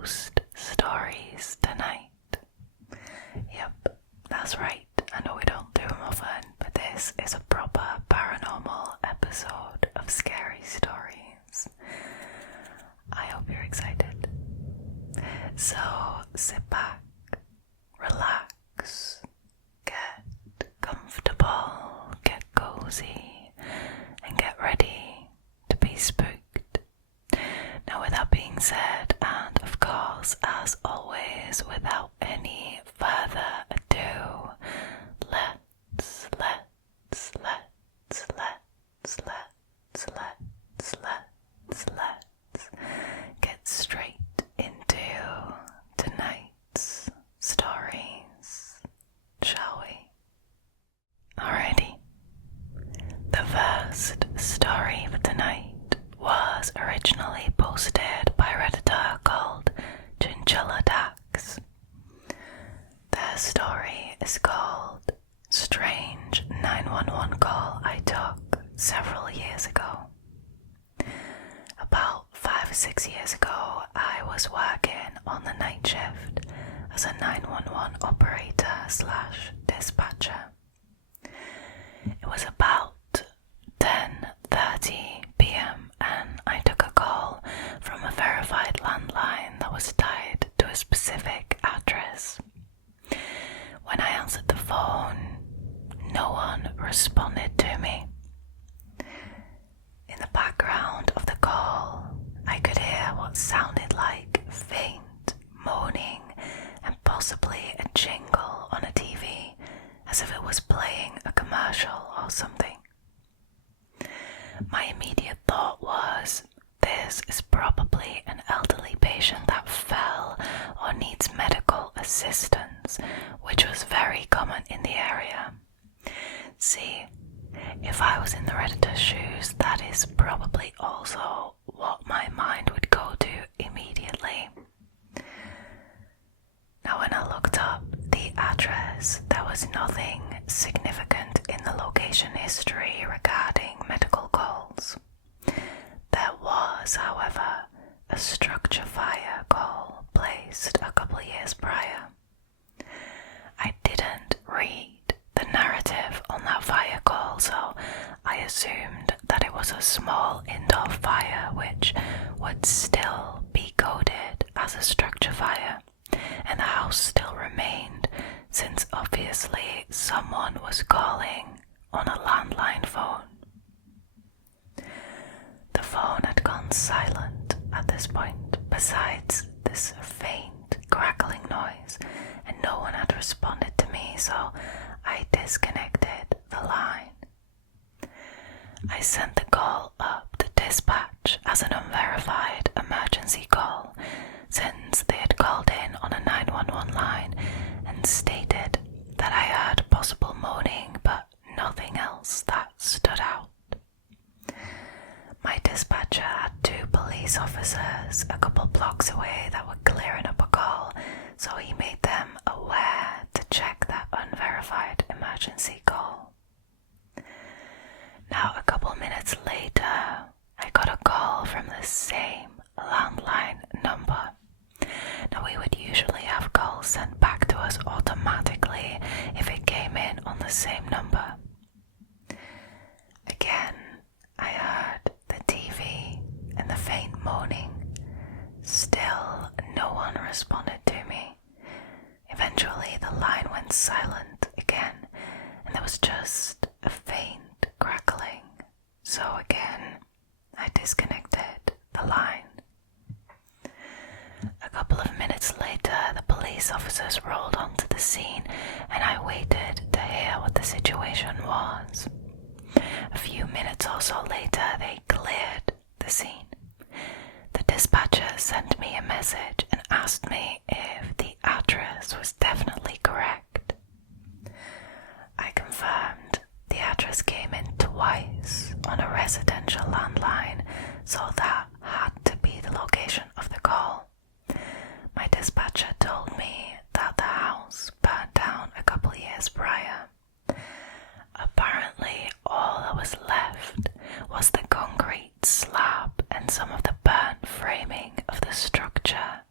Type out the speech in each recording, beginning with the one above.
ghost stories tonight. Yep, that's right. I know we don't do them often, but this is a proper paranormal episode of Scary Stories. I hope you're excited. So sit back, relax, get comfortable, get cozy, and get ready to be spooked. Now, with that being said, and of course, as always, without any further ado, let's get straight into tonight's stories, shall we? Alrighty. The first story for tonight was originally posted by a Redditor called Chinchilladax. Their story is called Strange 911 Call I Took Several Years Ago. About 5 or 6 years ago, I was working on the night shift as a 911 operator / dispatcher. It was about 10:30 p.m. and I took a call from a verified landline that was tied to a specific address. When I answered the phone, no one responded to me. In the background of the call, I could hear what sounded like faint moaning and possibly a jingle on a TV, as if it was playing a commercial or something. My immediate thought was, this is probably an elderly patient that fell or needs medical assistance, which was very common in the area. See, if I was in the Redditor's shoes, that is probably also what my mind would go to immediately. Now, when I looked up the address, there was nothing significant in the location history regarding medical calls. There was, however, a structure fire call placed a couple of years prior. I didn't read the narrative on that fire call, so I assumed that it was a small indoor fire which would still be coded as a structure fire, and the house still remained, since obviously someone was calling on a landline phone. The phone had gone silent at this point, besides this faint crackling noise, and no one had responded to me, so I disconnected the line. I sent the call up to dispatch as an unverified emergency call, since they had called in on a 911 line and stated that I heard possible moaning but nothing else that stood out. My dispatcher had 2 police officers a couple blocks away that were clearing up a call, so he made them aware to check that unverified emergency call. Now, a couple minutes later, I got a call from the same landline number. Now, we would usually have calls sent back to us automatically if it came in on the same number. Again, I heard the TV and the faint moaning. Still, no one responded to me. Eventually, the line went silent again, and there was just a faint crackling. So again, I disconnected the line. A couple of minutes later, the police officers rolled onto the scene, and I waited to hear what the situation was. A few minutes or so later, they cleared the scene. The dispatcher sent me a message and asked me if the address was definitely correct. I confirmed the address came in twice on a residential landline, so that had to be the location of the call. My dispatcher told me that the house burned down a couple years prior. Apparently, all that was left was the concrete slab and some of the burnt framing of the structure,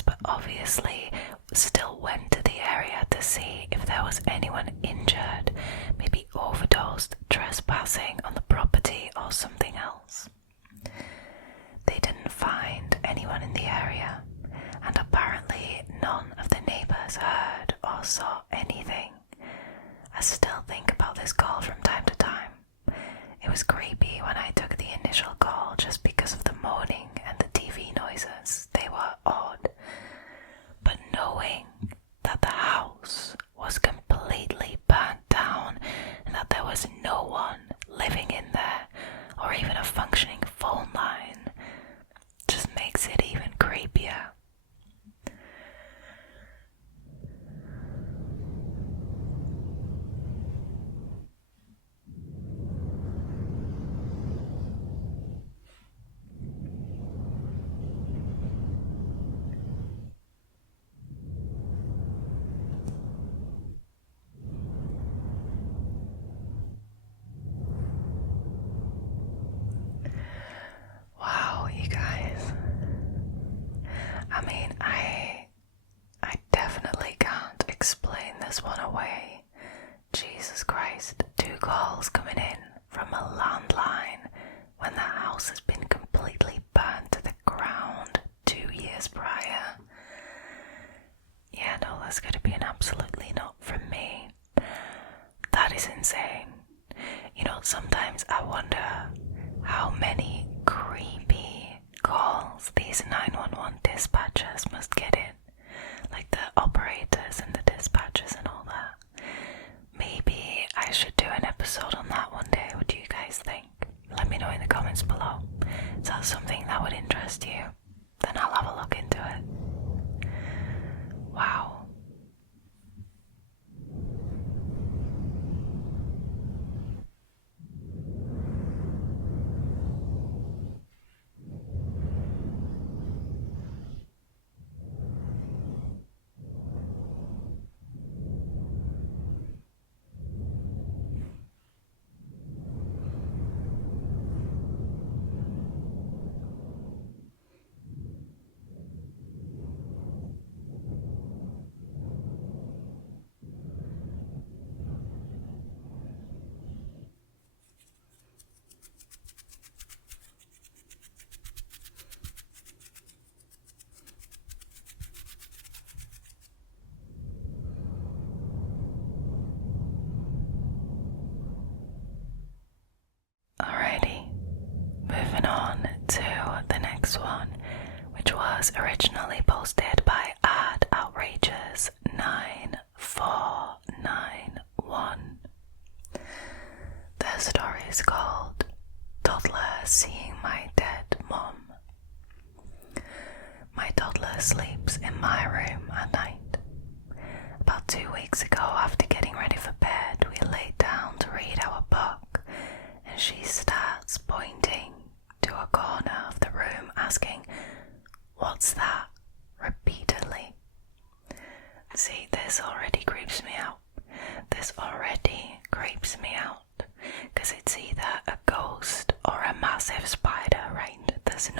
dispatchers, but obviously still went to the area to see if there was anyone injured, maybe overdosed, trespassing on the property or something else. They didn't find anyone in the area, and apparently none of the neighbours heard or saw anything. I still think about this call from time to time. It was creepy when I took the initial call just because of the moaning and the TV noises. They were odd. But knowing that the house was completely burnt down and that there was no one living in there or even a functioning phone line just makes it even creepier. Wow, you guys. I mean, I definitely can't explain this one away. Jesus Christ, 2 calls coming in from a landline when the house has been completely burnt to the ground 2 years prior. Yeah, no, that's going to be an absolutely not from me. That is insane. You know, sometimes I wonder how many creepy calls these 911 dispatchers must get in. Like the operators and the dispatchers and all that. Maybe I should do an episode on that one day. What do you guys think? Let me know in the comments below. Is that something that would interest you? Then I'll have a look into it. Wow. Alrighty, moving on to the next one, which was originally posted by @outrageous9491. The story is called Toddler Seeing My Dead Mom. My toddler sleeps in my room at night. About 2 weeks ago, after getting ready for bed, we laid down to read our book, and she starts pointing to a corner of the room, asking, "What's that?" repeatedly. See, this already creeps me out. Because it's either a ghost or a massive spider, right? There's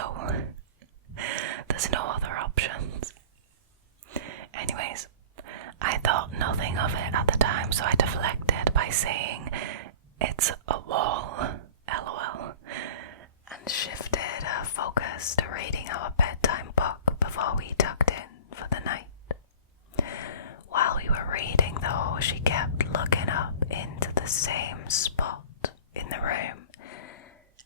no other options. Anyways, I thought nothing of it at the time, so I deflected by saying, "It's a wall, lol," and shifted her focus to reading our bedtime book before we tucked in for the night. While we were reading though, she kept looking up into the same spot in the room,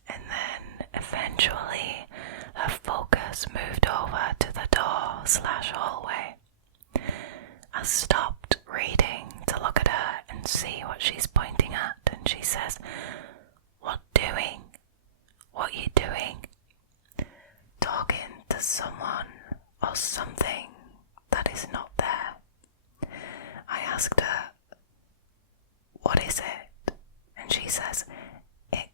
and then eventually her focus moved over to the door/hallway. I stopped reading to look at her and see what she's pointing at, and she says, What you doing? Talking to someone or something that is not there. I asked her, "What is it?" And she says,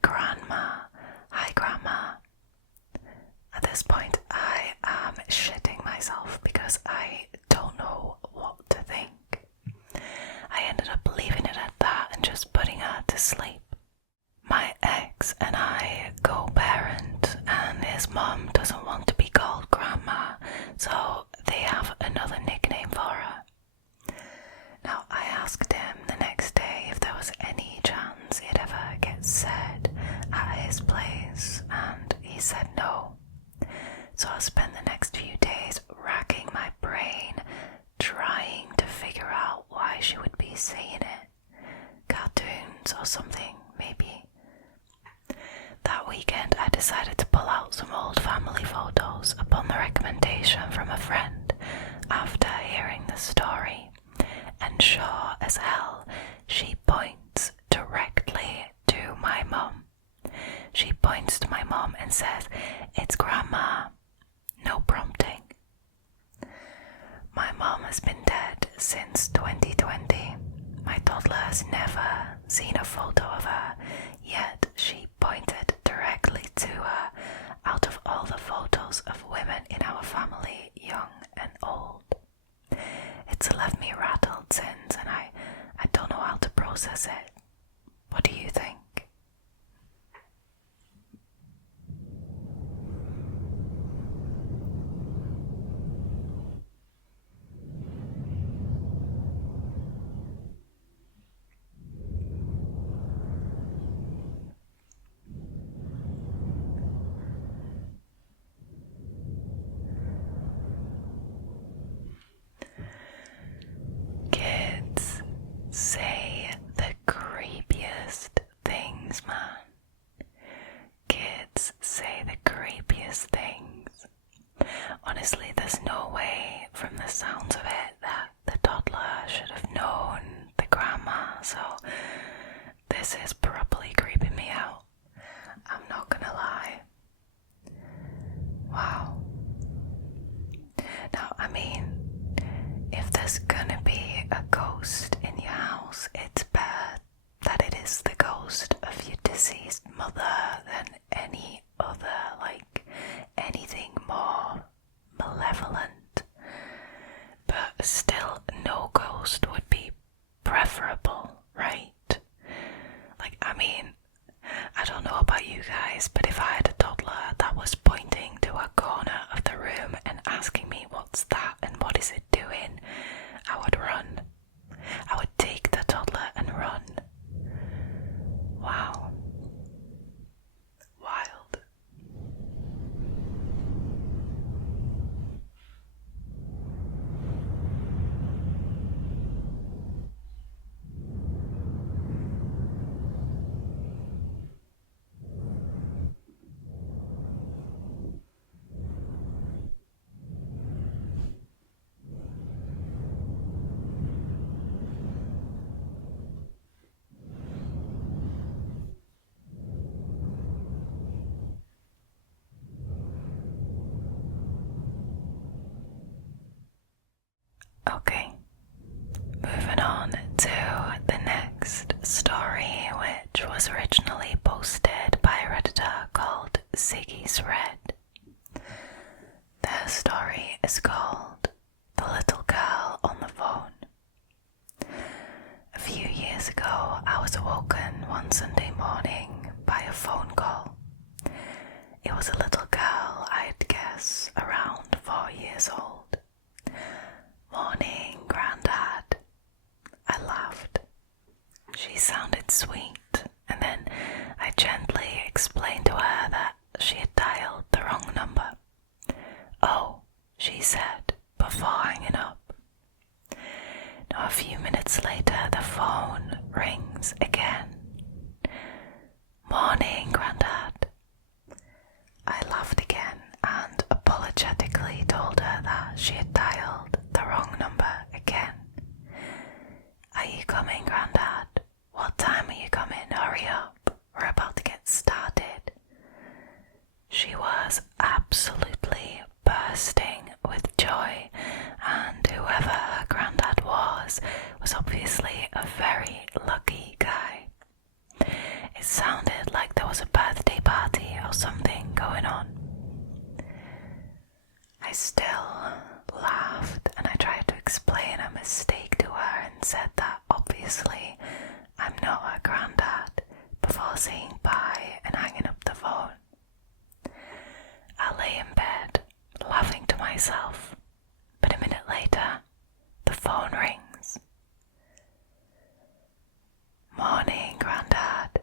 Grandma. Hi, Grandma." At this point, I am shitting myself because I don't know what to think. I ended up leaving it at that and just putting her to sleep. My ex and I co-parent, and his mom doesn't want to be called Grandma, so they since 2020. My toddler has never seen a photo of her, yet she pointed directly to her out of all the photos of women in our family, young and old. It's left me rattled since, and I don't know how to process it. What do you think? Kids say the creepiest things, man. Kids say the creepiest things. Honestly, there's no way from the sounds of it that the toddler should have known the grandma, so this is properly creeping me out. I'm not gonna lie. Wow. Now, I mean, if there's gonna be a ghost in your house, it's better that it is the ghost of your deceased mother than any other, like anything more malevolent. But still, no ghost would be preferable, right? Like, I mean, I don't know about you guys, but if I had a toddler that was pointing to a corner of the room and asking me what's that and what is it doing, I would run. I would take the toddler and run. Wow. Wild. Okay, moving on to the next story, which was originally posted by a Redditor called ziggyzred. Their story is called The Little Girl on the Phone. A few years ago, I was awoken one Sunday morning by a phone call. It was a little girl, I'd guess around 4 years old. "Morning, Grandad." I laughed. She sounded sweet, and then I gently explained to her that she had dialed the wrong number. "Oh," she said, before hanging up. Now, a few minutes later, the phone rings again. "Morning, Grandad." I laughed again and apologetically told her that she had dialed the wrong number again. "Are you coming, Grandad? What time are you coming? Hurry up, we're about to get started." She was absolutely bursting with joy, and whoever her Grandad was obviously a very lucky guy. It sounded like there was a birthday party or something going on. I still laughed and I tried to explain a mistake to her and said that obviously I'm not her Grandad before saying bye and hanging up the phone. I lay in bed, laughing to myself, but a minute later, the phone rings. "Morning, Grandad."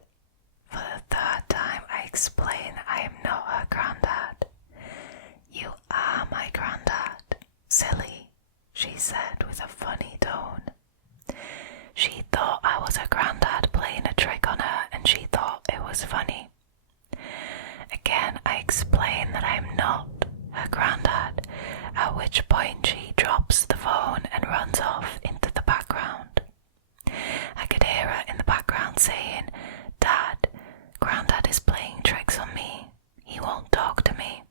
For the third time, I explain I am not her Grandad. "You are my Grandad, silly," she said with a funny tone. She thought I was her Grandad playing a trick on her, and she thought it was funny. Again, I explain that I am not her Grandad, at which point she drops the phone and runs off into the background. I could hear her in the background saying, "Dad, Grandad is playing tricks on me. He won't talk to me."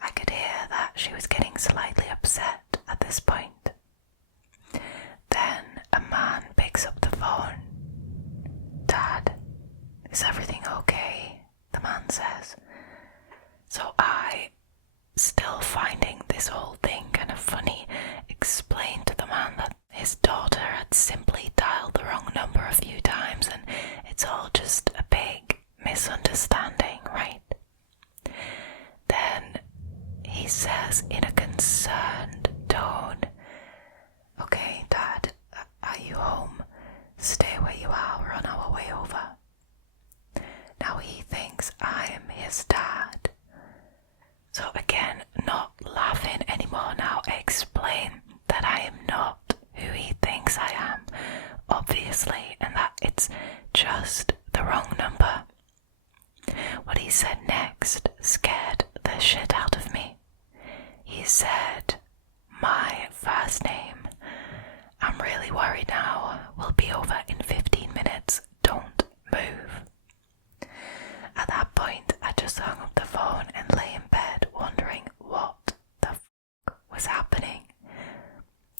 I could hear that she was getting slightly upset at this point. funny, explained to the man that his daughter had simply dialed the wrong number a few times and it's all just a big misunderstanding, right? Then he says in a concerned tone, "Okay, Dad, are you home? Stay where you are, we're on our way over." Now he thinks I'm his dad. So again, not laughing anymore now, I explain that I am not who he thinks I am, obviously, and that it's just the wrong number. What he said next scared the shit out of me. He said, "My first name. I'm really worried now. We'll be over in 15 minutes. Don't move." At that point, I just hung up the phone and lay in bed wondering what the fuck was happening.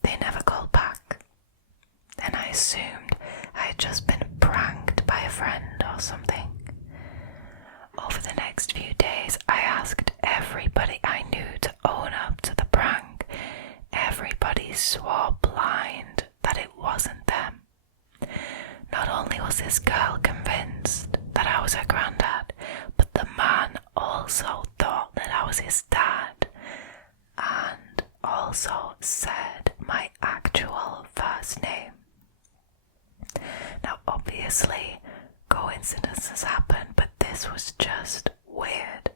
They never called back. Then I assumed I had just been pranked by a friend or something. Over the next few days, I asked everybody I knew to own up to the prank. Everybody swore blind that it wasn't them. Not only was this girl convinced that I was her granddad, but the man also thought that I was his dad, and also said my actual first name. Now obviously, coincidences happen, but this was just weird.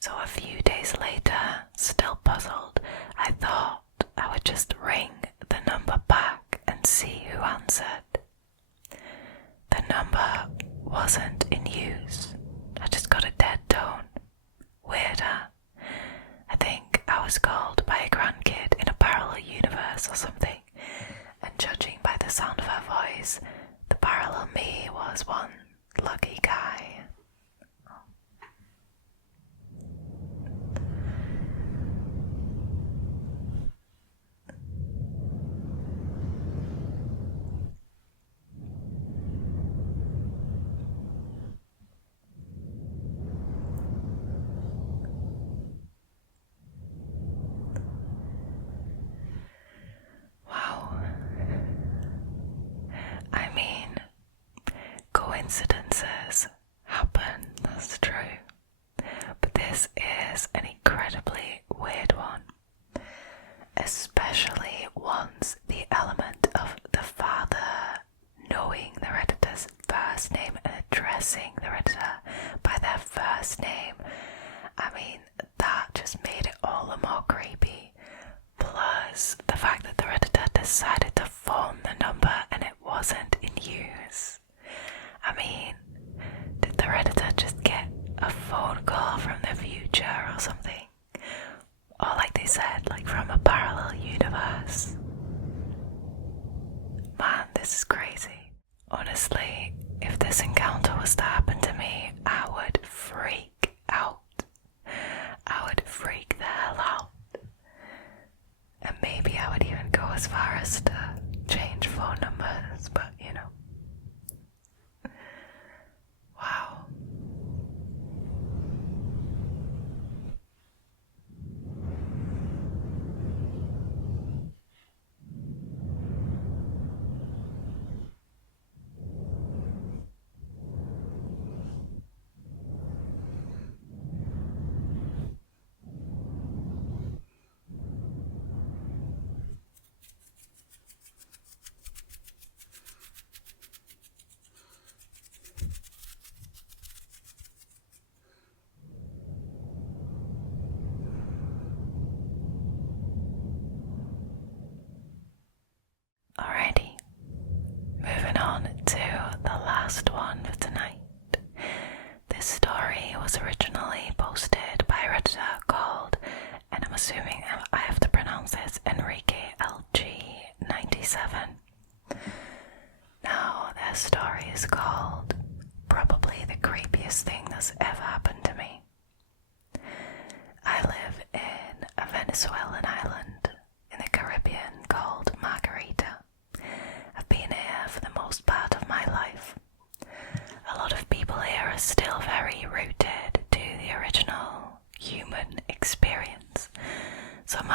So a few days later, still puzzled, I thought I would just ring the number back and see who answered. The number wasn't in use. I just got a dead tone. Weirder. I think I was called by a grandkid in a parallel universe or something, and judging by the sound of her voice, the parallel me was one lucky guy. Coincidences happen, that's true. But this is an incredibly weird one. Especially once the element of the father knowing the Redditor's first name and addressing the Redditor by their first name. I mean, that just made it all the more creepy. Plus, the fact that the Redditor decided to phone the number and it wasn't in use. I mean, did the Redditor just get a phone call from the future or something? Or like they said, like from a parallel universe? Man, this is crazy. Honestly, if this encounter was to happen to me, I would freak out. I would freak the hell out. And maybe I would even go as far as to change phone numbers, but you know. Wow. Alrighty, moving on to the last one for tonight. This story was originally posted by a Redditor called, and I'm assuming I have to pronounce this, Enrique LG97. Now, their story is called Probably the Creepiest Thing That's Ever Happened to Me. I live in a Venezuelan island in the Caribbean called Margarita. I've been here for the most part of my life. A lot of people here are still very rooted to the original human experience. Some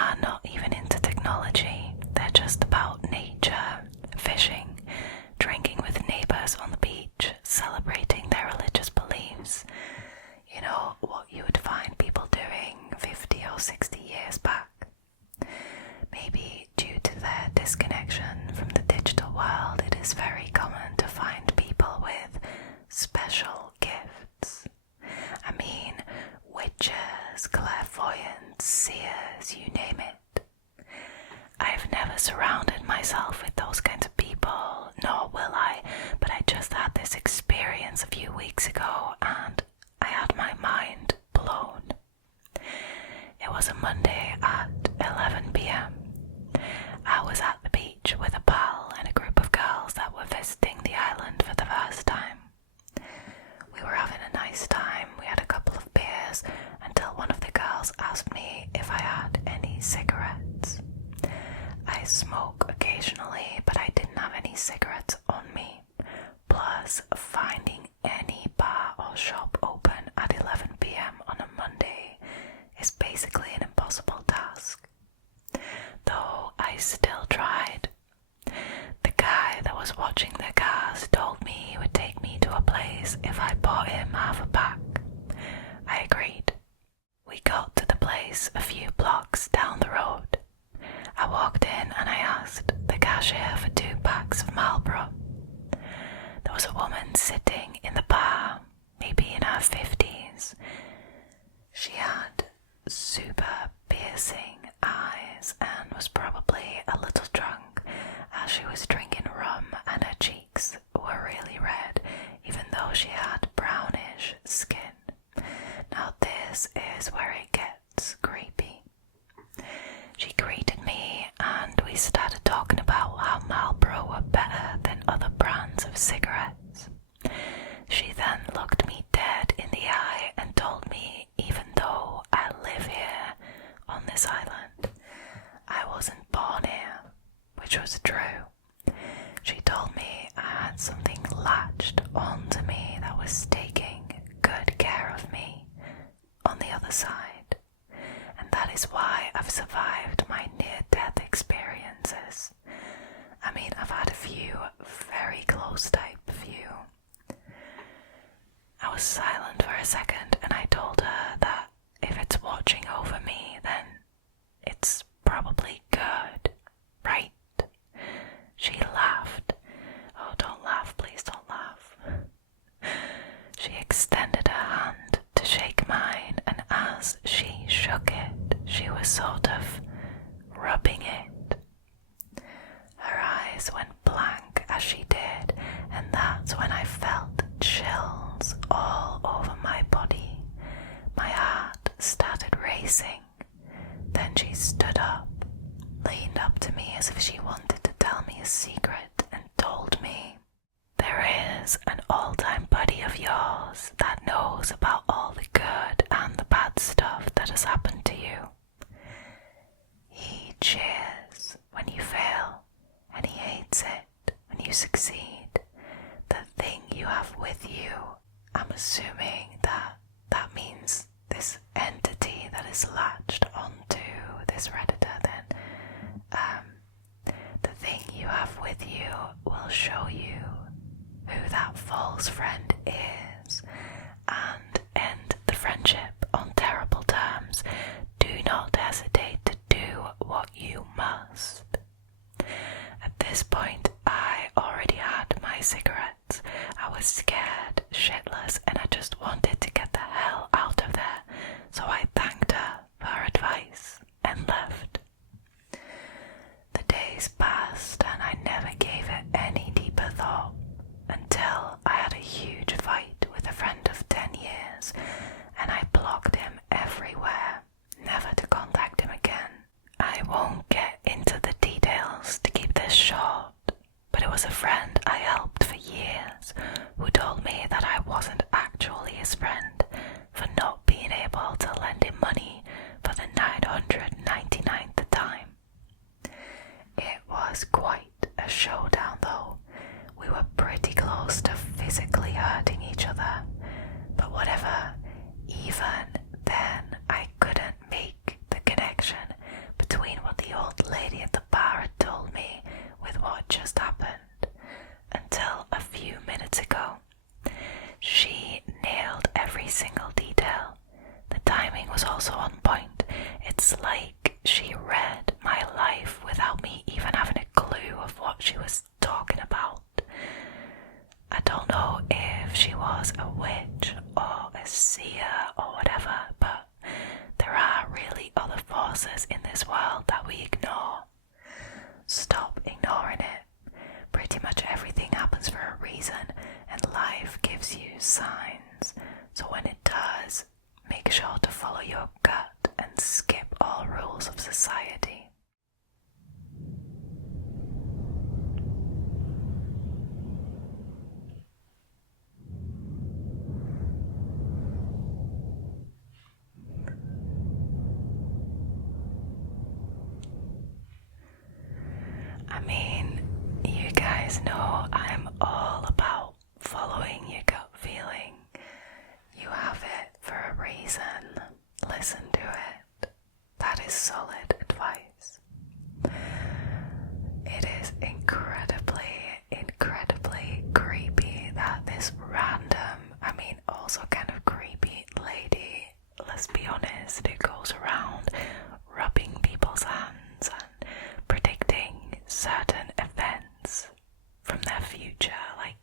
surrounded myself with those kinds of people, nor will I, but I just had this experience a few weeks ago and I had my mind blown. It was a Monday at 11 p.m. I was at the beach with a pal and a group of girls that were visiting the island for the first time. We were having a nice time. We had a couple of beers until one of the girls asked me if I had any cigarettes. I smoke occasionally, but I didn't have any cigarettes on me. Plus, finding any bar or shop open at 11 p.m. on a Monday is basically an impossible task. Though I still tried. The guy that was watching the cars told me he would take me to a place if I bought him half a pack. I agreed. We got to the place a few blocks down the road. I walked in and I asked the cashier for 2 packs of Marlboro. There was a woman sitting in the bar, maybe in her 50s. She had super piercing eyes and was probably a little drunk as she was drinking rum, and her cheeks were really red even though she had brownish skin. Now this is where it gets creepy. She greeted me and we started talking about how Marlboro were better than other brands of cigarettes. She then looked me dead in the eye and told me even though I live here on this island, I wasn't born here, which was true. She told me I had something latched onto me that was taking good care of me on the other side, and that is why I've survived my near-death experiences. I mean, I've had a few very close type few. I was silent for a second and I told her that if it's watching over me, then it's probably good, right? She laughed. Oh, don't laugh, please don't laugh. She extended her hand to shake mine, and as she shook it, she was sort of rubbing it. Her eyes went blank as she did, and that's when I felt chills all over my body. My heart started racing. Then she stood up, leaned up to me as if she wanted to tell me a secret, and told me, "There is an all-time buddy of yours that knows about all the good and the bad stuff that has happened to you. He cheers when you fail, and he hates it when you succeed. The thing you have with you," I'm assuming that means this entity that is latched onto this Redditor then, the thing you have with you will show you who that false friend is and end the friendship on terrible terms. Do not hesitate to do what you must. At this point, I already had my cigarettes. I was scared shitless and I just wanted to get the hell out of there, so I thanked her for her advice and left. The days passed and I never gave it any deeper thought until I had a huge fight signs, so when it does, make sure to follow your gut and skip all rules of society. I mean, you guys know I'm all about following your gut feeling. You have it for a reason. Listen to it. That is solid advice. It is incredibly creepy that this random, also kind of creepy lady, let's be honest, who goes around rubbing people's hands and predicting certain events from their future. Like,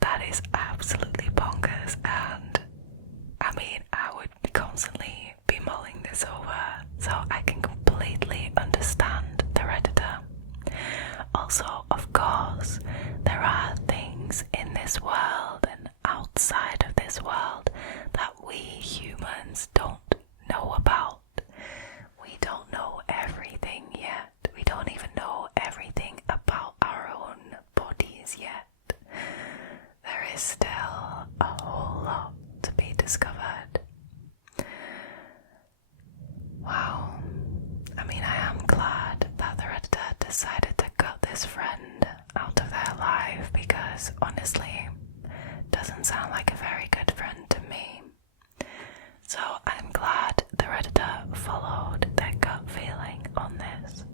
that is absolutely bonkers, and I would constantly be mulling this over, so I can completely understand the Redditor. Also, of course, there are things in this world and outside of this world that we humans don't know about. We don't know everything yet. We don't even know everything about our own bodies yet. There is still a whole lot to be discovered. Wow. I am glad that the Redditors decided to cut this friend out of their life, because honestly, doesn't sound like a very good friend to me. So I'm glad the Redditor followed their gut feeling on this.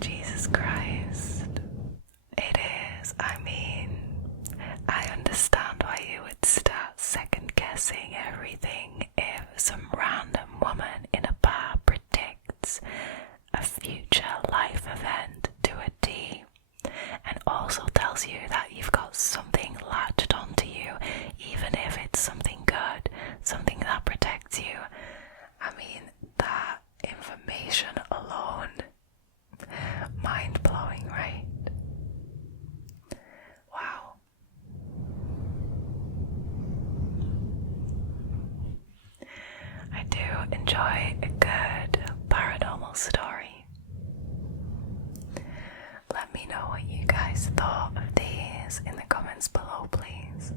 Jesus Christ. It is, I understand why you would start second guessing everything if some random woman in a bar predicts a future life event to a T, and also tells you that you've got something latched onto you, even if it's something good, something that protects you. That information alone, mind-blowing, right? Wow. I do enjoy a good paranormal story. Let me know what you guys thought of these in the comments below, please.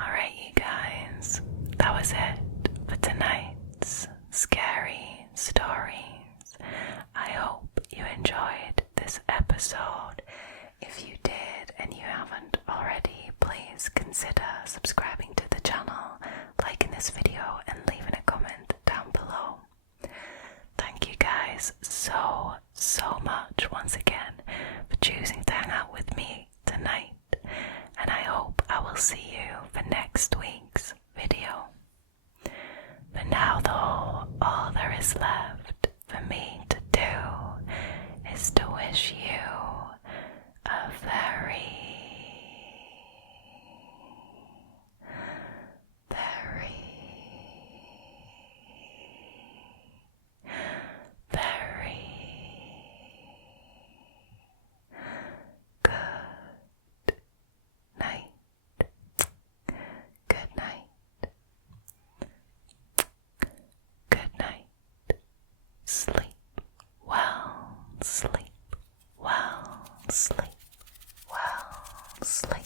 Alright, you guys, that was it for tonight's scary stories. I hope you enjoyed this episode. If you did and you haven't already, please consider subscribing to the channel, liking this video, and leaving a comment down below. Thank you guys so much once again for choosing to hang out with me tonight, and I hope I will see you for next week's video. For now though, all there is left for me to do is to wish you a very good night. Sleep well, sleep well, sleep well, sleep.